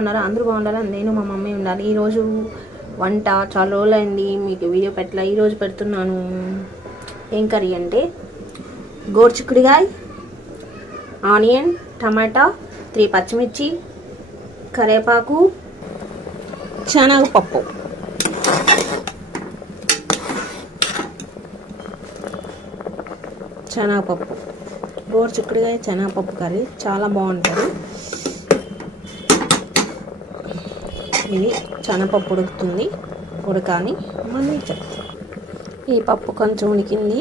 అన్నారా అందరూ బాగుండాలని నేను మా మమ్మీ ఉండాలి. ఈరోజు వంట చాలా రోజులైంది మీకు వీడియో పెట్టలే. ఈరోజు పెడుతున్నాను. ఏం కర్రీ అంటే గోరుచిక్కుడుకాయ, ఆనియన్, టమాటా, 3 పచ్చిమిర్చి, కరివేపాకు, శనగపప్పు. గోరుచిక్కుడుకాయ శనగపప్పు కర్రీ చాలా బాగుంటుంది. ఇది శనగపప్పు ఉడుకుతుంది, ఉడకాని మళ్ళీ ఈ పప్పు కొంచెం ఉడికింది.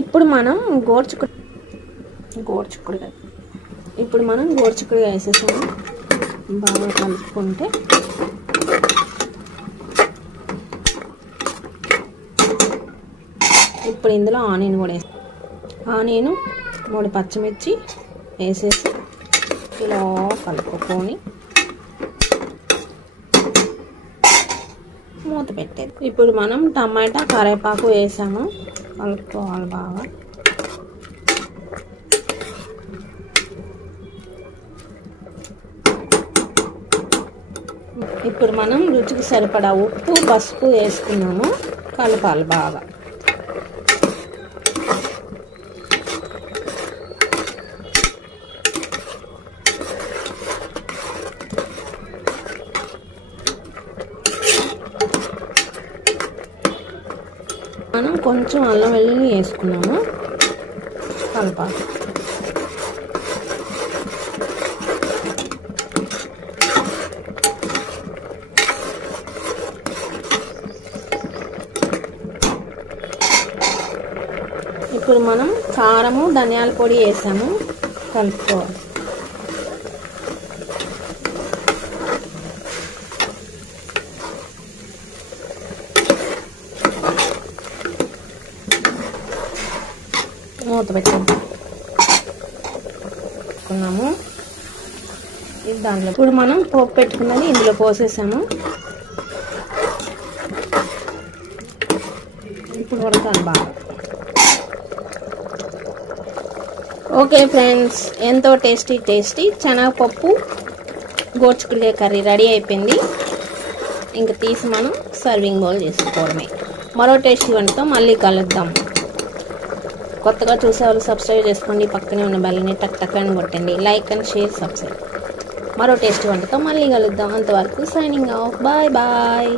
ఇప్పుడు మనం గోరుచిక్కుడుకాయ వేసేసాము. బాగా కలుపుకుంటే ఇప్పుడు ఇందులో ఆనియన్ కూడా వేస్తాం. ఆనియన్ 3 పచ్చిమిర్చి వేసేసి ఇలా కలుపుకొని మూత పెట్టేది. ఇప్పుడు మనం టమాటా, కరివేపాకు వేసాము, కలుపుకోవాలి బాగా. ఇప్పుడు మనం రుచికి సరిపడా ఉప్పు, పసుపు వేసుకున్నాము, కలపాలి బాగా. మనం కొంచెం అల్లం వెల్లుల్లి వేసుకున్నాము, కలపాలి. ఇప్పుడు మనం కారము, ధనియాల పొడి వేసాము, కలుపుకోవాలి. మూత పెట్టుకున్నాము. దాంట్లో ఇప్పుడు మనం పోపు పెట్టుకున్నది ఇందులో పోసేసాము. ఇప్పుడు ఉడకాలి బాగా. ఓకే ఫ్రెండ్స్, ఎంతో టేస్టీ శనగపప్పు గోరుచిక్కుడుకాయ కర్రీ రెడీ అయిపోయింది. ఇంకా తీసి మనం సర్వింగ్ బౌల్ చేసుకోవడమే. మరో టేస్టీ వంటతో మళ్ళీ కలుద్దాం. కొత్తగా చూసేవాళ్ళు సబ్స్క్రైబ్ చేసుకోండి, పక్కనే ఉన్న బెల్ని టక్ టక్ అని కొట్టండి. Like and share, subscribe. మరో టేస్టీ వంటతో మళ్ళీ కలుద్దాం. అంతవరకు సైనింగ్ ఆఫ్. Bye bye.